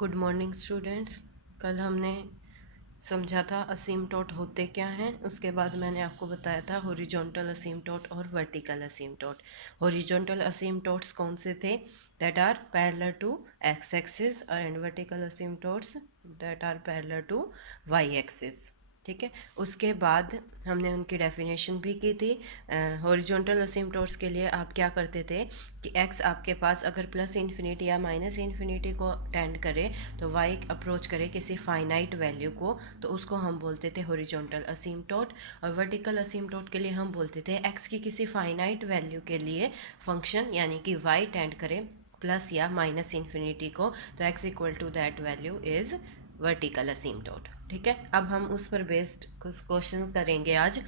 Good morning students. कल हमने समझा था असीमटोट होते क्या हैं। उसके बाद मैंने आपको बताया था हॉरिजॉन्टल असीमटोट और वर्टिकल असीमटोट। हॉरिजॉन्टल असीमटोट्स कौन से थे? That are parallel to x axis, and vertical asymptotes that are parallel to y axis. ठीक है, उसके बाद हमने उनकी डेफिनेशन भी की थी। हॉरिजॉन्टल असीमटोट्स के लिए आप क्या करते थे कि x आपके पास अगर प्लस इन्फिनिटी या माइनस इन्फिनिटी को टेंड करे, तो y अप्रोच करे किसी फाइनाइट वैल्यू को, तो उसको हम बोलते थे हॉरिजॉन्टल असीमटोट। और वर्टिकल असीमटोट के लिए हम बोलते थे x की किसी फाइनाइट वैल्यू के लिए फंक्शन यानी कि y टेंड करे प्लस या माइनस इन्फिनिटी को, तो x equal to that value is vertical asymptote. ठीक है, अब हम उस पर बेस्ड कुछ क्वेश्चन करेंगे आज।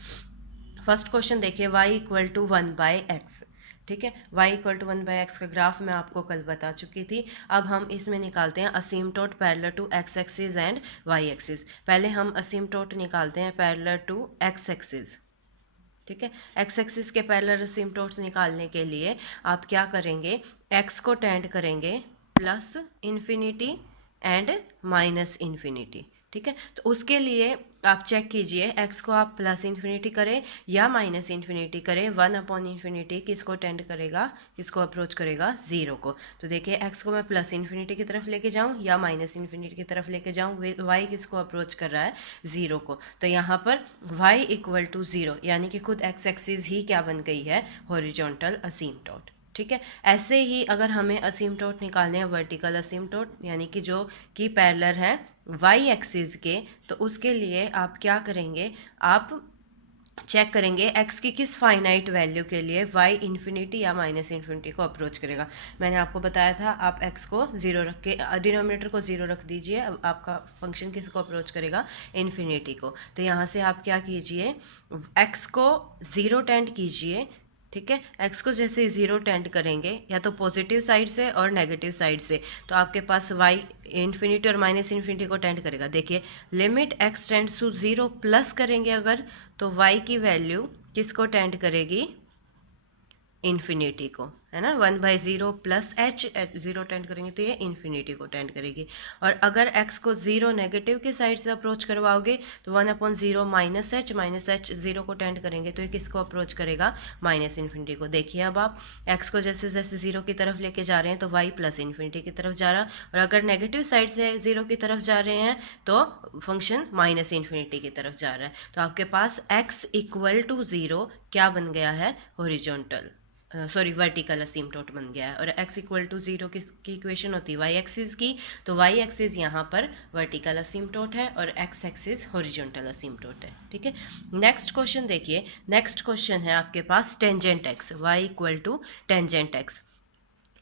फर्स्ट क्वेश्चन देखिए, y इक्वल टू 1/x। ठीक है, y इक्वल टू 1/x का ग्राफ मैं आपको कल बता चुकी थी। अब हम इसमें निकालते हैं asymptote parallel to x axis and y axis. पहले हम असीमटोट निकालते हैं पैरेलल टू x एक्सिस। ठीक है, x एक्सिस के पैरेलल असीमटोट्स निकालने के लिए आप क्या करेंगे, x को टेंड करेंगे plus infinity and minus infinity. ठीक है, तो उसके लिए आप चेक कीजिए, x को आप प्लस इन्फिनिटी करें या माइनस इन्फिनिटी करें, 1/इन्फिनिटी किसको टेंड करेगा, किसको अप्रोच करेगा, जीरो को। तो देखिए, x को मैं प्लस इन्फिनिटी की तरफ लेके जाऊं या माइनस इन्फिनिटी की तरफ लेके जाऊं, y किसको अप्रोच कर रहा है, जीरो को। तो यहाँ पर y इक्वल टू जीरो यानी कि खुद x एक्सिस ही क्या बन गई है, हॉरिजॉन्टल असीमटोट। ठीक है, ऐसे ही अगर हमें असीमटोट निकालने हैं वर्टिकल असीमटोट यानी कि जो कि पैरेलल है वाई एक्सिस के, तो उसके लिए आप क्या करेंगे, आप चेक करेंगे x की किस फाइनाइट वैल्यू के लिए y इन्फिनिटी या माइनस इन्फिनिटी को अप्रोच करेगा। मैंने आपको बताया था आप x को जीरो रख के डिनोमिनेटर को जीरो रख दीजिए, अब आपका फंक्शन किसको अप्रोच करेगा, इन्फिनिटी को। तो यहाँ से आप क्या कीजिए, x को ज़ीरो टेंड कीजिए। ठीक है, x को जैसे ज़ीरो टेंड करेंगे या तो पॉजिटिव साइड से और नेगेटिव साइड से, तो आपके पास y इन्फिनिटी और माइनस इन्फिनिटी को टेंड करेगा। देखिए, limit x tends to zero plus करेंगे अगर, तो y की वैल्यू किसको टेंड करेगी, इन्फिनिटी को, है ना। 1/0 प्लस h, जीरो टेंड करेंगे तो ये इन्फिनिटी को टेंड करेगी। और अगर x को जीरो नेगेटिव की साइड से अप्रोच करवाओगे तो 1/0 माइनस h जीरो को टेंड करेंगे तो ये किसको अप्रोच करेगा, माइनस इन्फिनिटी को। देखिए, अब आप x को जैसे जैसे जीरो की तरफ लेके जा रहे हैं तो y प्लस इन्फिनिटी की तरफ जा रहा है, और अगर नेगेटिव साइड से जीरो की तरफ जा रहे हैं तो फंक्शन माइनस इन्फिनिटी की तरफ जा रहा है। तो आपके पास x इक्वल टू ज़ीरो क्या बन गया है, हॉरिजॉन्टल वर्टिकल असीमटोट बन गया है। और x इक्वल टू ज़ीरो किसकी इक्वेशन होती है, y एक्सिस की। तो y एक्सिस यहाँ पर वर्टिकल असीमटोट है और x एक्सिस हॉरिजॉन्टल असीमटोट है। ठीक है, नेक्स्ट क्वेश्चन देखिए। नेक्स्ट क्वेश्चन है आपके पास tangent x, y equal to tangent x।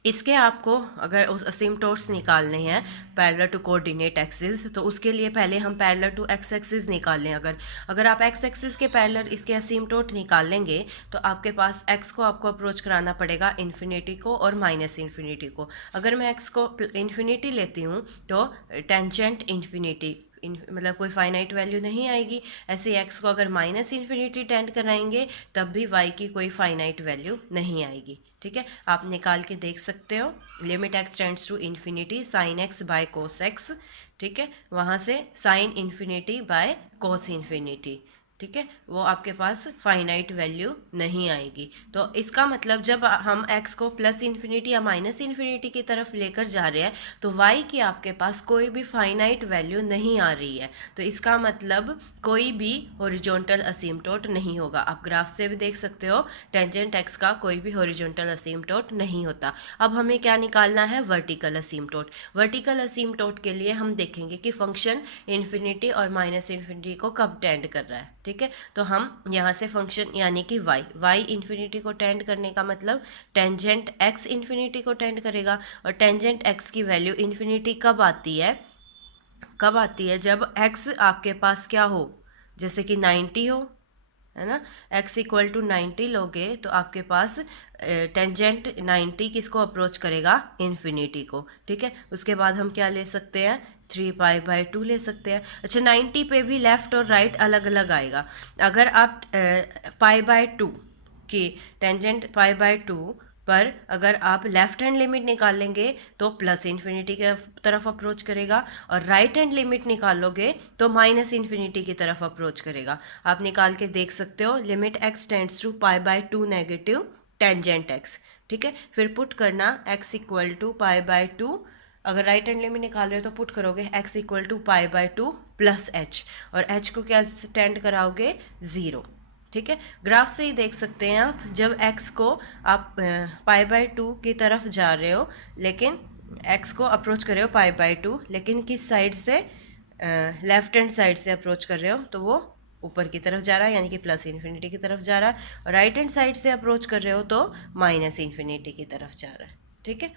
इसके आपको अगर उस असीमटोट्स निकालने हैं पैरेलल टू कोऑर्डिनेट एक्सिस, तो उसके लिए पहले हम पैरेलल टू एक्स एक्सिस निकाल लें। अगर आप एक्स एक्सिस के पैरेलल इसके असीमटोट निकाल लेंगे तो आपके पास एक्स को आपको अप्रोच कराना पड़ेगा इन्फिनिटी को और माइनस इन्फिनिटी को। अगर मैं एक्स को इन्फिनिटी लेती हूँ तो टेंजेंट इन्फिनिटी मतलब कोई फाइनाइट वैल्यू नहीं आएगी। ऐसे एक्स को अगर माइनस इन्फिनिटी टेंड कराएंगे तब भी वाई की कोई फाइनाइट वैल्यू नहीं आएगी। ठीक है, आप निकाल के देख सकते हो, limit x tends to infinity sine x by cos x. ठीक है, वहाँ से sine infinity by cos infinity. ठीक है, वो आपके पास फाइनाइट वैल्यू नहीं आएगी। तो इसका मतलब जब हम x को प्लस इन्फिनिटी या माइनस इन्फिनिटी की तरफ लेकर जा रहे हैं तो y की आपके पास कोई भी फाइनाइट वैल्यू नहीं आ रही है, तो इसका मतलब कोई भी हॉरिजॉन्टल असीमटोट नहीं होगा। आप ग्राफ से भी देख सकते हो, टेंजेंट x का कोई भी हॉरिजॉन्टल असीमटोट नहीं होता। अब हमें क्या निकालना है, वर्टिकल असीमटोट। वर्टिकल असीमटोट के लिए हम देखेंगे कि फंक्शन इन्फिनिटी और माइनस इन्फिनिटी को कब टेंड कर रहा है। ठीक है, तो हम यहाँ से फंक्शन यानी कि y इन्फिनिटी को टेंड करने का मतलब टेंजेंट x इन्फिनिटी को टेंड करेगा। और टेंजेंट x की वैल्यू इन्फिनिटी कब आती है, जब x आपके पास क्या हो, जैसे कि 90 हो, है ना। x इक्वल टू 90 लोगे तो आपके पास टेंजेंट 90 किसको अप्रोच करेगा, इन्फिनिटी को। ठीक है, उसके बाद हम क्या ले सकते हैं, 3π/2 ले सकते हैं। अच्छा, 90 पे भी लेफ्ट और राइट अलग अलग आएगा। अगर आप π/2 की टेंजेंट π/2 पर अगर आप लेफ्ट हैंड लिमिट निकाल लेंगे तो प्लस इन्फिनिटी की तरफ अप्रोच करेगा, और राइट हैंड लिमिट निकालोगे तो माइनस इन्फिनिटी की तरफ अप्रोच करेगा। आप निकाल के देख सकते हो, limit x tends to pi by 2 negative tangent x. ठीक है, फिर पुट करना x equal to pi by 2, अगर राइट हैंड लिमिट निकाल रहे हो तो पुट करोगे x equal to pi by 2 plus h, और h को क्या टेंड कराओगे 0। ठीक है, ग्राफ से ही देख सकते हैं आप, जब x को आप पाई बाय 2 की तरफ जा रहे हो, लेकिन x को अप्रोच कर रहे हो पाई बाय 2, लेकिन किस साइड से, लेफ्ट हैंड साइड से अप्रोच कर रहे हो, तो वो ऊपर की तरफ जा रहा है, यानी कि प्लस इन्फिनिटी की तरफ जा रहा है, और राइट हैंड साइड से अप्रोच कर रहे हो तो माइनस इन्फिनिटी की तरफ जा रहा है। ठीक है,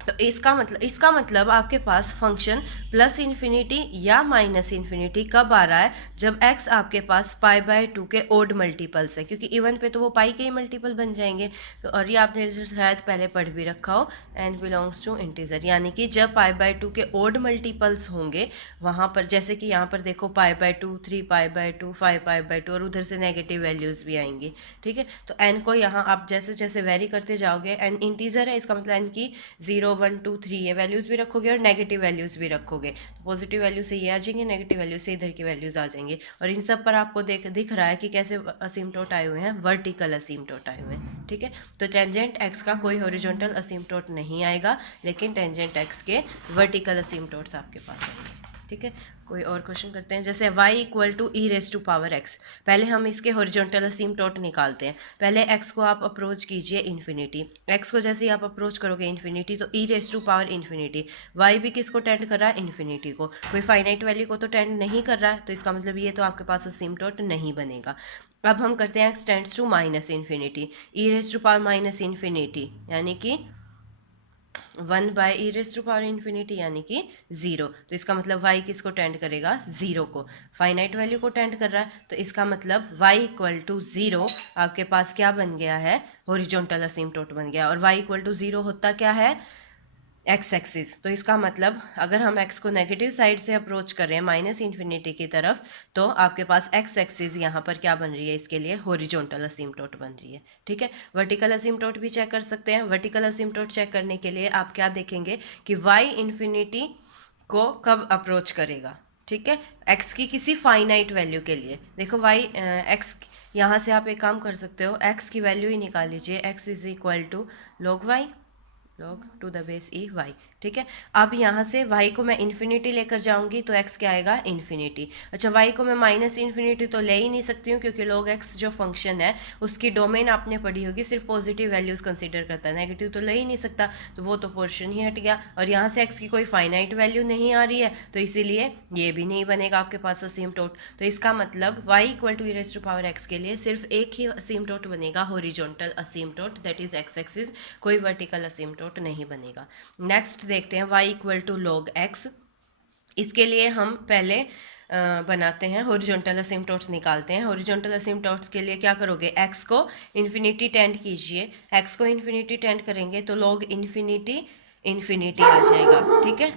तो इसका मतलब आपके पास फंक्शन प्लस इन्फिनिटी या माइनस इन्फिनिटी कब आ रहा है, जब x आपके पास पाई बाय 2 के ओड मल्टीपल्स है, क्योंकि इवन पे तो वो पाई के ही मल्टीपल बन जाएंगे। तो और ये आपने शायद पहले पढ़ भी रखा हो, n बिलोंग्स टू इंटीजर, यानी कि जब पाई बाय 2 के ओड मल्टीपल्स होंगे वहाँ पर, जैसे कि यहाँ पर देखो पाई by 2, 3 pi by 2, 5 pi by 2, और उधर से नेगेटिव वैल्यूज़ भी आएंगी। ठीक है, तो n को यहाँ आप जैसे जैसे वेरी करते जाओगे, n इंटीजर है, इसका मतलब n की 0, 1, 2, 3 ये वैल्यूज़ भी रखोगे और नेगेटिव वैल्यूज़ भी रखोगे, तो पॉजिटिव वैल्यू से ये आ जाएंगे, नेगेटिव वैल्यू से इधर की वैल्यूज़ आ जाएंगे। और इन सब पर आपको दिख रहा है कि कैसे असीमटोट आए हुए हैं, वर्टिकल असीमटोट आए हुए हैं। ठीक है, तो टेंजेंट एक्स का कोई हॉरिजॉन्टल असीमटोट नहीं आएगा, लेकिन टेंजेंट एक्स के वर्टिकल असीमटोट्स आपके पास आएंगे। ठीक है, कोई और क्वेश्चन करते हैं, जैसे y equal to e raise to power x। पहले हम इसके हॉरिजॉन्टल असीमटोट निकालते हैं। पहले x को आप अप्रोच कीजिए इन्फिनिटी, x को जैसे ही आप अप्रोच करोगे इन्फिनिटी, तो e raise to power infinity, y भी किसको टेंड कर रहा है, इन्फिनिटी को, कोई फाइनाइट वैल्यू को तो टेंड नहीं कर रहा है, तो इसका मतलब ये तो आपके पास असीमटोट नहीं बनेगा। अब हम करते हैं x tends to minus infinity, e raise to power minus infinity, यानी कि 1 by e raise to power infinity, यानी कि 0। तो इसका मतलब y किसको टेंड करेगा, 0 को, फाइनाइट वैल्यू को टेंड कर रहा है, तो इसका मतलब y इक्वल टू 0 आपके पास क्या बन गया है, हॉरिजॉन्टल असीमटोट बन गया। और y इक्वल टू 0 होता क्या है, एक्स एक्सिस, तो इसका मतलब अगर हम x को नेगेटिव साइड से अप्रोच कर रहे हैं माइनस इन्फिनिटी की तरफ, तो आपके पास एक्स एक्सिस यहाँ पर क्या बन रही है, इसके लिए हॉरिजॉन्टल असीमटोट बन रही है। ठीक है, वर्टिकल असीमटोट भी चेक कर सकते हैं। वर्टिकल असीमटोट चेक करने के लिए आप क्या देखेंगे कि y इन्फिनिटी को कब अप्रोच करेगा। ठीक है, x की किसी फाइनाइट वैल्यू के लिए, देखो y x, यहाँ से आप एक काम कर सकते हो, x की वैल्यू ही निकाल लीजिए, x is equal to log y, log to the base e y. ठीक है, अब यहाँ से y को मैं इन्फिनिटी लेकर जाऊंगी तो x क्या आएगा, इन्फिनिटी। अच्छा, y को मैं माइनस इन्फिनिटी तो ले ही नहीं सकती हूँ, क्योंकि log x जो फंक्शन है उसकी डोमेन आपने पढ़ी होगी, सिर्फ पॉजिटिव वैल्यूज़ कंसीडर करता है, नेगेटिव तो ले ही नहीं सकता, तो वो तो पोर्शन ही हट गया। और यहाँ से x की कोई फाइनाइट वैल्यू नहीं आ रही है, तो इसीलिए ये भी नहीं बनेगा आपके पास असीमटोट। तो इसका मतलब y equal to e raise to power x के लिए सिर्फ एक ही असीमटोट बनेगा, horizontal asymptote, that is x axis, कोई वर्टिकल असीमटोट नहीं बनेगा। नेक्स्ट देखते हैं y equal to log x। इसके लिए हम पहले बनाते हैं हॉरिजॉन्टल असीमटोट्स, निकालते हैं। हॉरिजॉन्टल असीमटोट्स के लिए क्या करोगे, x को इन्फिनिटी टेंड कीजिए, x को इन्फिनिटी टेंड करेंगे तो log इन्फिनिटी इन्फिनिटी आ जाएगा। ठीक है,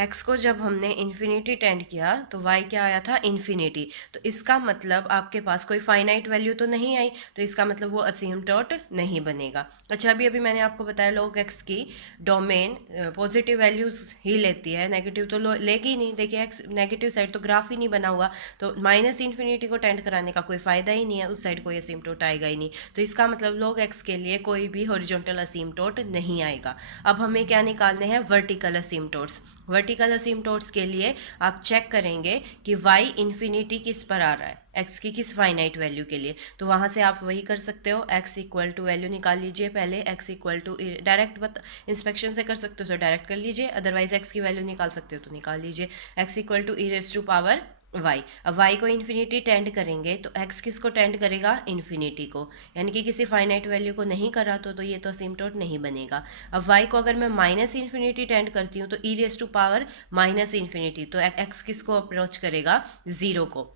x को जब हमने इन्फिनिटी टेंड किया तो y क्या आया था, इन्फिनिटी, तो इसका मतलब आपके पास कोई फाइनाइट वैल्यू तो नहीं आई, तो इसका मतलब वो असीमटोट नहीं बनेगा। अच्छा, अभी अभी मैंने आपको बताया log x की डोमेन पॉजिटिव वैल्यूज़ ही लेती है, नेगेटिव तो लेगी ही नहीं। देखिए x नेगेटिव साइड तो ग्राफ ही नहीं बना हुआ, तो माइनस इन्फिनिटी को टेंड कराने का कोई फ़ायदा ही नहीं है, उस साइड कोई असीमटोट आएगा ही नहीं, तो इसका मतलब log x के लिए कोई भी हॉरिजॉन्टल असीमटोट नहीं आएगा। अब हमें क्या निकालने हैं, वर्टिकल असीमटोट्स। वर्टिकल असीमटोट्स के लिए आप चेक करेंगे कि y इन्फिनिटी किस पर आ रहा है, x की किस फाइनाइट वैल्यू के लिए, तो वहाँ से आप वही कर सकते हो, x इक्वल टू वैल्यू निकाल लीजिए पहले, x equal to direct inspection से कर सकते हो तो डायरेक्ट कर लीजिए, अदरवाइज x की वैल्यू निकाल सकते हो तो निकाल लीजिए, x equal to e raise to power y। अब y को इन्फिनिटी टेंड करेंगे तो x किसको टेंड करेगा, इन्फिनिटी को, यानी कि किसी फाइनाइट वैल्यू को नहीं करा तो ये तो असीमटोट नहीं बनेगा। अब y को अगर मैं माइनस इन्फिनिटी टेंड करती हूँ तो e raise to power minus infinity, तो x किसको अप्रोच करेगा, 0 को,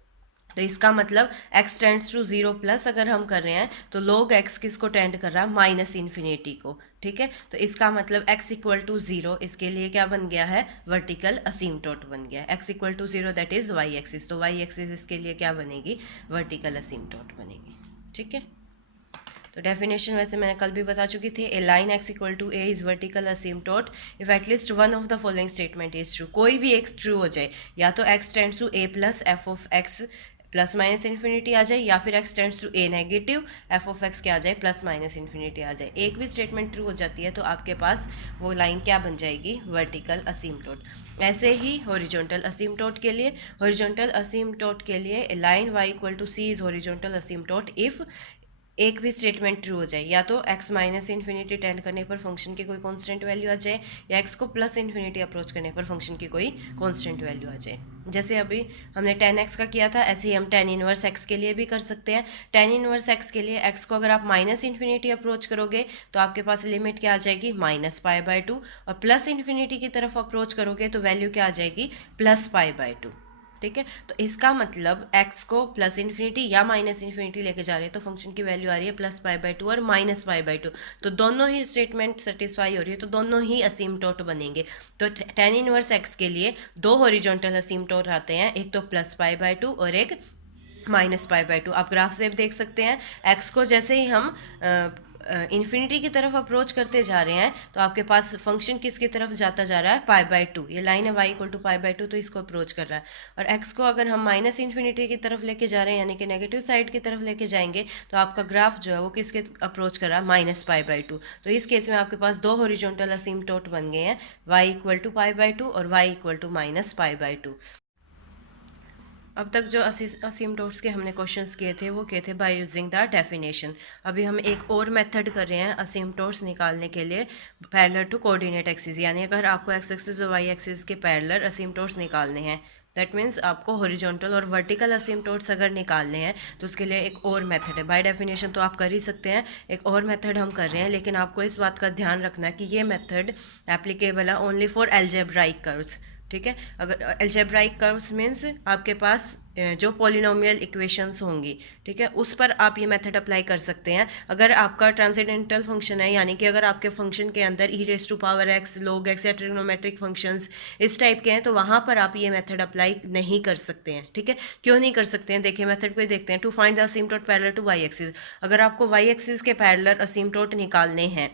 तो इसका मतलब x टेंड्स टू 0 प्लस अगर हम कर रहे हैं तो log x किसको टेंड कर रहा है, माइनस इन्फिनिटी को। ठीक है, तो इसका मतलब x इक्वल टू 0, इसके लिए क्या बन गया है, वर्टिकल असीमटोट बन गया है। x equal to 0 that is y axis, तो y एक्सिस इसके लिए क्या बनेगी, वर्टिकल असीमटोट बनेगी। ठीक है, तो डेफिनेशन वैसे मैंने कल भी बता चुकी थी, a line x equal to a is vertical asymptote if at least one of the following statement is true. कोई भी एक ट्रू हो जाए, या तो x tends to a plus f of x plus minus infinity आ जाए, या फिर x tends to a negative f of x क्या आ जाए, प्लस माइनस इन्फिनिटी आ जाए। एक भी स्टेटमेंट ट्रू हो जाती है तो आपके पास वो लाइन क्या बन जाएगी, वर्टिकल असिम्प्टोट। ऐसे ही हॉरिजॉन्टल असिम्प्टोट के लिए, हॉरिजॉन्टल असिम्प्टोट के लिए line y equal to c is horizontal asymptote if एक भी स्टेटमेंट ट्रू हो जाए, या तो x माइनस इन्फिनिटी टेंड करने पर फंक्शन की कोई कांस्टेंट वैल्यू आ जाए, या x को प्लस इन्फिनिटी अप्रोच करने पर फंक्शन की कोई कांस्टेंट वैल्यू आ जाए। जैसे अभी हमने tan x का किया था, ऐसे ही हम tan इनवर्स x के लिए भी कर सकते हैं। tan इनवर्स x के लिए x को अगर आप माइनस इन्फिनिटी अप्रोच करोगे तो आपके पास लिमिट क्या आ जाएगी, माइनस पाई बाय 2, और प्लस इन्फिनिटी की तरफ अप्रोच करोगे तो वैल्यू क्या आ जाएगी, प्लस पाई बाय 2। ठीक है, तो इसका मतलब x को प्लस इन्फिनिटी या माइनस इन्फिनिटी लेके जा रहे हैं तो फंक्शन की वैल्यू आ रही है प्लस पाई बाय 2 और माइनस पाई बाय 2, तो दोनों ही स्टेटमेंट सेटिस्फाई हो रही है, तो दोनों ही असिम्प्टोट बनेंगे। तो tan इनवर्स x के लिए दो हॉरिजॉन्टल असिम्प्टोट आते हैं, एक तो प्लस पाई बाय 2 और एक माइनस पाई बाय 2। आप ग्राफ से देख सकते हैं, x को जैसे ही हम इन्फिनिटी की तरफ अप्रोच करते जा रहे हैं तो आपके पास फंक्शन किसकी तरफ जाता जा रहा है, पाई बाय 2। ये लाइन है y equal to pi by 2, तो इसको अप्रोच कर रहा है। और x को अगर हम माइनस इन्फिनिटी की तरफ लेके जा रहे हैं, यानी कि नेगेटिव साइड की तरफ लेके जाएंगे, तो आपका ग्राफ जो है वो किसके अप्रोच कर रहा है, माइनस पाई बाय 2। तो इस केस में आपके पास दो हॉरिजॉन्टल असिम्प्टोट बन गए हैं, y equal to pi by 2 और y equal to minus pi by 2। अब तक जो असिम्प्टोट्स के हमने क्वेश्चंस किए थे वो किए थे बाय यूजिंग द डेफिनेशन। अभी हम एक और मेथड कर रहे हैं असिम्प्टोट्स निकालने के लिए, पैरेलल टू कोऑर्डिनेट एक्सिस। यानी अगर आपको एक्स एक्सिस और वाई एक्सिस के पैरेलल असिम्प्टोट्स निकालने हैं, दैट मीन्स आपको हॉरिजॉन्टल और वर्टिकल असिम्प्टोट्स अगर निकालने हैं तो उसके लिए एक और मेथड है। बाय डेफिनेशन तो आप कर ही सकते हैं, एक और मेथड हम कर रहे हैं, लेकिन आपको इस बात का ध्यान रखना है कि ये मेथड एप्लीकेबल है ओनली फॉर एल्जेब्राइक कर्व्स। ठीक है, अगर एल्जेब्राइक कर्व्स मीन्स आपके पास जो पॉलिनोमियल इक्वेशंस होंगी, ठीक है, उस पर आप ये मेथड अप्लाई कर सकते हैं। अगर आपका ट्रांसेंडेंटल फंक्शन है, यानी कि अगर आपके फंक्शन के अंदर e raise to power x, log x या ट्रिग्नोमेट्रिक फंक्शंस इस टाइप के हैं, तो वहाँ पर आप ये मेथड अप्लाई नहीं कर सकते हैं। ठीक है, क्यों नहीं कर सकते हैं, देखिए मेथड को देखते हैं। To find the asymptote parallel to y axis, अगर आपको वाई एक्सिस के पैरेलल असिम्प्टोट निकालने हैं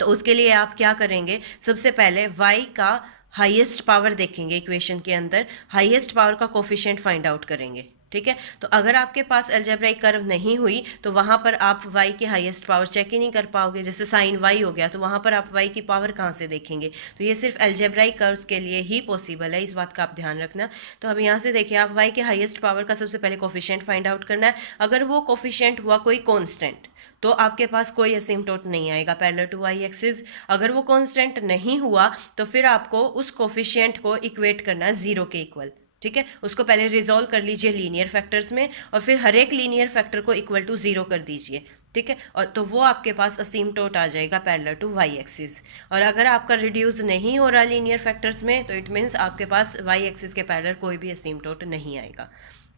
तो उसके लिए आप क्या करेंगे, सबसे पहले y का हाईएस्ट पावर देखेंगे, इक्वेशन के अंदर हाईएस्ट पावर का कोफिशिएंट फाइंड आउट करेंगे। ठीक है, तो अगर आपके पास अलजेब्राइक कर्व नहीं हुई तो वहाँ पर आप y की हाईएस्ट पावर चेक ही नहीं कर पाओगे। जैसे साइन y हो गया तो वहाँ पर आप y की पावर कहाँ से देखेंगे, तो ये सिर्फ अलजेब्राइक कर्व्स के लिए ही पॉसिबल है, इस बात का आप ध्यान रखना। तो अब यहाँ से देखिए, आप y के हाईएस्ट पावर का सबसे पहले कोफिशिएंट फाइंड आउट करना है। अगर वो कोफिशिएंट हुआ कोई कॉन्स्टेंट तो आपके पास कोई असिम्प्टोट नहीं आएगा पैरेलल टू वाई एक्सिस। अगर वो कांस्टेंट नहीं हुआ तो फिर आपको उस कोफिशिएंट को इक्वेट करना है जीरो के इक्वल। ठीक है, उसको पहले रिजॉल्व कर लीजिए लीनियर फैक्टर्स में, और फिर हर एक लीनियर फैक्टर को इक्वल टू जीरो कर दीजिए। ठीक है, और तो वो आपके पास असिम्प्टोट आ जाएगा पैरेलल टू वाई एक्सिस। और अगर आपका रिड्यूस नहीं हो रहा लीनियर फैक्टर्स में तो इट मीन्स आपके पास वाई एक्सिस के पैरेलल कोई भी असिम्प्टोट नहीं आएगा।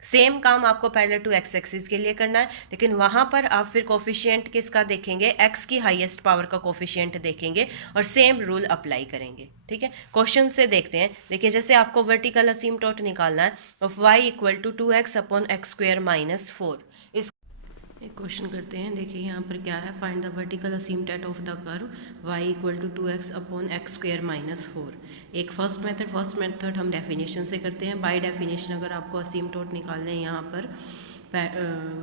सेम काम आपको पैरेलल टू एक्स एक्सिस के लिए करना है, लेकिन वहाँ पर आप फिर कोफिशिएंट किसका देखेंगे, एक्स की हाईएस्ट पावर का कोफिशिएंट देखेंगे और सेम रूल अप्लाई करेंगे। ठीक है, क्वेश्चन से देखते हैं। देखिए, जैसे आपको वर्टिकल असिम्प्टोट निकालना है of y equal to 2x upon x square minus 4। एक क्वेश्चन करते हैं। देखिए यहाँ पर क्या है, find the vertical asymptote of the curve y equal to 2x upon x square minus 4। एक फर्स्ट मेथड हम डेफिनेशन से करते हैं। बाय डेफिनेशन अगर आपको असिम्प्टोट निकालने हैं यहाँ पर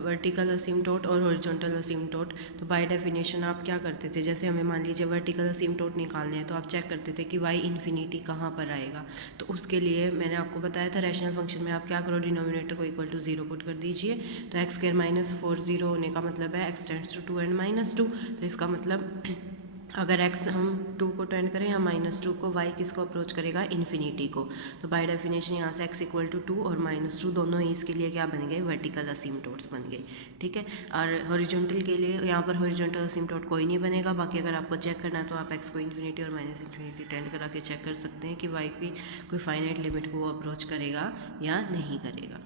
वर्टिकल असिम्प्टोट और हॉरिजॉन्टल असिम्प्टोट, तो बाय डेफिनेशन आप क्या करते थे, जैसे हमें मान लीजिए वर्टिकल असिम्प्टोट निकालने हैं तो आप चेक करते थे कि y इन्फिनिटी कहाँ पर आएगा। तो उसके लिए मैंने आपको बताया था रैशनल फंक्शन में आप क्या करो, डिनोमिनेटर को इक्वल टू 0 पुट कर दीजिए। तो एक्स स्क्वायर माइनस 4 0 होने का मतलब है x tends to 2 and minus 2। तो इसका मतलब अगर x हम 2 को टेंड करें या माइनस 2 को, y किसको अप्रोच करेगा, इन्फिनिटी को। तो बाय डेफिनेशन यहाँ से x इक्वल टू 2 और माइनस 2 दोनों ही इसके लिए क्या बन गए, वर्टिकल असिम्प्टोट्स बन गए। ठीक है, और हॉरिजॉन्टल के लिए यहाँ पर हॉरिजॉन्टल असिम्प्टोट कोई नहीं बनेगा। बाकी अगर आपको चेक करना है तो आप x को इन्फिनिटी और माइनस इन्फिनिटी टेंड करा के चेक कर सकते हैं कि y की कोई फाइनाइट लिमिट को वो अप्रोच करेगा या नहीं करेगा।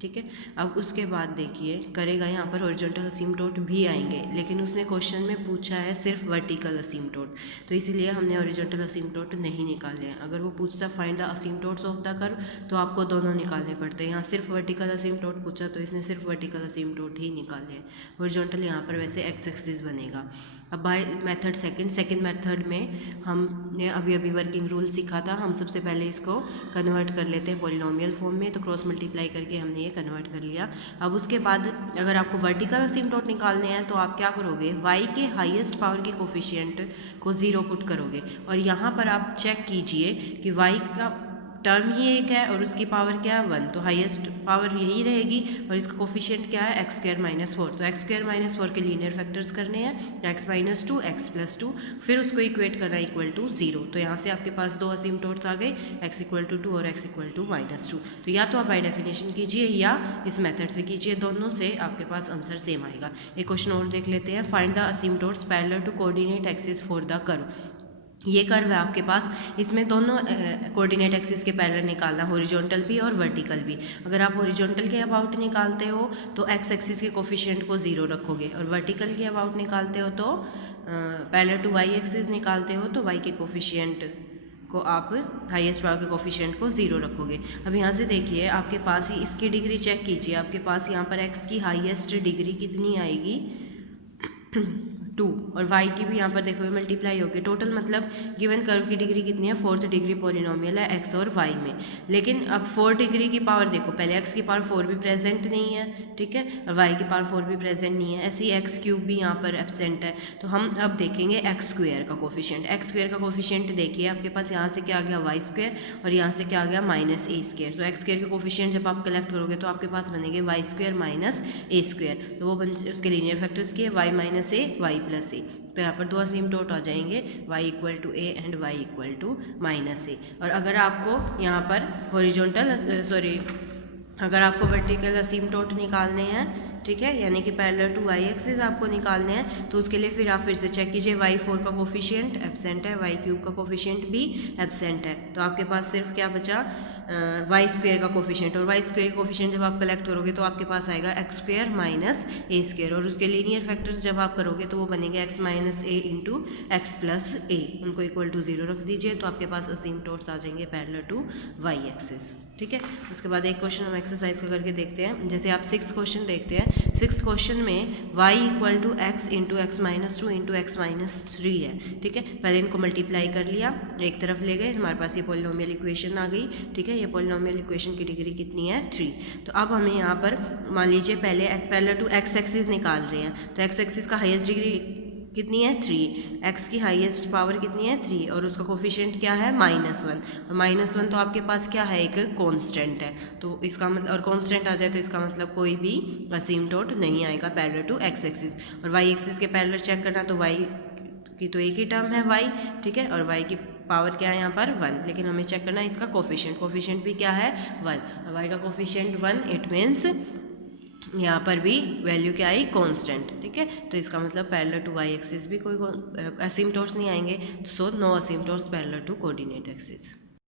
ठीक है। अब उसके बाद देखिए करेगा यहाँ पर हॉरिजॉन्टल असिम्प्टोट भी आएंगे, लेकिन उसने क्वेश्चन में पूछा है सिर्फ वर्टिकल असिम्प्टोट, तो इसीलिए हमने हॉरिजॉन्टल असिम्प्टोट नहीं निकाले हैं। अगर वो पूछता find the asymptotes of the curve तो आपको दोनों निकालने पड़ते हैं। यहाँ सिर्फ वर्टिकल असिम्प्टोट पूछा तो इसने सिर्फ वर्टिकल असिम्प्टोट ही निकाले हैं। हॉरिजॉन्टल यहाँ पर वैसे एक्स एक्सिस बनेगा। अब बाय मेथड सेकंड मेथड में हमने अभी अभी वर्किंग रूल सीखा था। हम सबसे पहले इसको कन्वर्ट कर लेते हैं पॉलिनोमियल फॉर्म में, तो क्रॉस मल्टीप्लाई करके हमने ये कन्वर्ट कर लिया। अब उसके बाद अगर आपको वर्टिकल असिम्प्टोट निकालने हैं तो आप क्या करोगे, y के हाईएस्ट पावर के कोफिशिएंट को 0 पुट करोगे, और यहाँ पर आप चेक कीजिए कि y का टर्म ही एक है और उसकी पावर क्या है 1, तो हाईएस्ट पावर यही रहेगी, और इसका कोफिशिएंट क्या है x² - 4, तो x² - 4 के लीनियर फैक्टर्स करने हैं, x - 2 x + 2, फिर उसको इक्वेट करना इक्वल टू 0। तो यहाँ से आपके पास दो असिम्प्टोट्स आ गए, x = 2 और x = -2। तो या तो आप बाय डेफिनेशन कीजिए या इस मेथड से कीजिए, दोनों से आपके पास आंसर सेम आएगा। एक क्वेश्चन और देख लेते हैं, find the asymptotes parallel to coordinate axis for the curve. ये कर्व है आपके पास, इसमें दोनों कोऑर्डिनेट एक्सिस के पैरेलल निकालना, हॉरिजॉन्टल भी और वर्टिकल भी। अगर आप हॉरिजॉन्टल के अबाउट निकालते हो तो एक्स एक्सिस के कोफिशिएंट को 0 रखोगे, और वर्टिकल के अबाउट निकालते हो तो पैरेलल टू वाई एक्सिस निकालते हो तो वाई के कोफिशिएंट को आप हाईएस्ट पावर के कोफिशिएंट को 0 रखोगे। अब यहाँ से देखिए आपके पास ही इसकी डिग्री चेक कीजिए, आपके पास यहाँ पर एक्स की हाईएस्ट डिग्री कितनी आएगी 2, और y की भी यहाँ पर देखो मल्टीप्लाई होगी। टोटल मतलब गिवन कर्व की डिग्री कितनी है, 4th डिग्री पॉलिनोमियल है x और y में। लेकिन अब 4 डिग्री की पावर देखो, पहले x की पावर 4 भी प्रेजेंट नहीं है, ठीक है, और y की पावर 4 भी प्रेजेंट नहीं है, ऐसे ही x³ भी यहाँ पर एब्सेंट है। तो हम अब देखेंगे x² का कोफिशिएंट। x² का कोफिशिएंट देखिए आपके पास यहाँ से क्या आ गया y² और यहाँ से क्या आ गया -a²। तो x² के कोफिशिएंट जब आप कलेक्ट करोगे तो आपके पास बनेंगे y² - a², तो वो उसके लीनियर फैक्टर्स की है y - a y + a। तो यहाँ पर दो असिम्प्टोट आ जाएंगे, y = a and y = -a। और अगर आपको यहाँ पर अगर आपको वर्टिकल असिम्प्टोट निकालने हैं, ठीक है, यानी कि पैरेलल टू वाई एक्सिस आपको निकालने हैं, तो उसके लिए फिर आप फिर से चेक कीजिए, y4 का कोफिशिएंट एब्सेंट है, y³ का कोफिशिएंट भी एब्सेंट है, तो आपके पास सिर्फ क्या बचा y² का कोफिशिएंट। और y² का कोफिशिएंट जब आप कलेक्ट करोगे तो आपके पास आएगा x² - a², और उसके लीनियर फैक्टर्स जब आप करोगे तो वो बनेंगे x - a × x + a, उनको इक्वल टू 0 रख दीजिए, तो आपके पास असिम्प्टोट्स आ जाएंगे पैरेलल टू वाई एक्सिस। ठीक है, उसके बाद एक क्वेश्चन हम एक्सरसाइज का करके देखते हैं। जैसे आप 6th क्वेश्चन देखते हैं, 6th क्वेश्चन में y = x × x - 2 × x - 3 है, ठीक है। पहले इनको मल्टीप्लाई कर लिया, एक तरफ ले गए, हमारे पास ये पॉलिनोमियल इक्वेशन आ गई, ठीक है। ये पॉलिनोमियल इक्वेशन की डिग्री कितनी है 3। तो अब हमें यहाँ पर मान लीजिए पहले पैरेलल टू x एक्सिस निकाल रहे हैं, तो x एक्सिस का हाईएस्ट डिग्री कितनी है 3, x की हाईएस्ट पावर कितनी है 3, और उसका कोफिशिएंट क्या है -1, और -1 तो आपके पास क्या है, एक कांस्टेंट है, तो इसका मतलब, और कांस्टेंट आ जाए तो इसका मतलब कोई भी असिम्प्टोट नहीं आएगा पैरेलल टू x एक्सिस। और y एक्सिस के पैरेलल चेक करना, तो y की तो एक ही टर्म है y, ठीक है, और y की पावर क्या है यहाँ पर 1, लेकिन हमें चेक करना है इसका कोफिशिएंट भी क्या है 1, और y का कोफिशिएंट 1, इट मीन्स यहाँ पर भी वैल्यू क्या आई कांस्टेंट, ठीक है। तो इसका मतलब पैरेलल टू वाई एक्सिस भी कोई असिम्प्टोट्स नहीं आएंगे, so no asymptotes parallel to coordinate axis.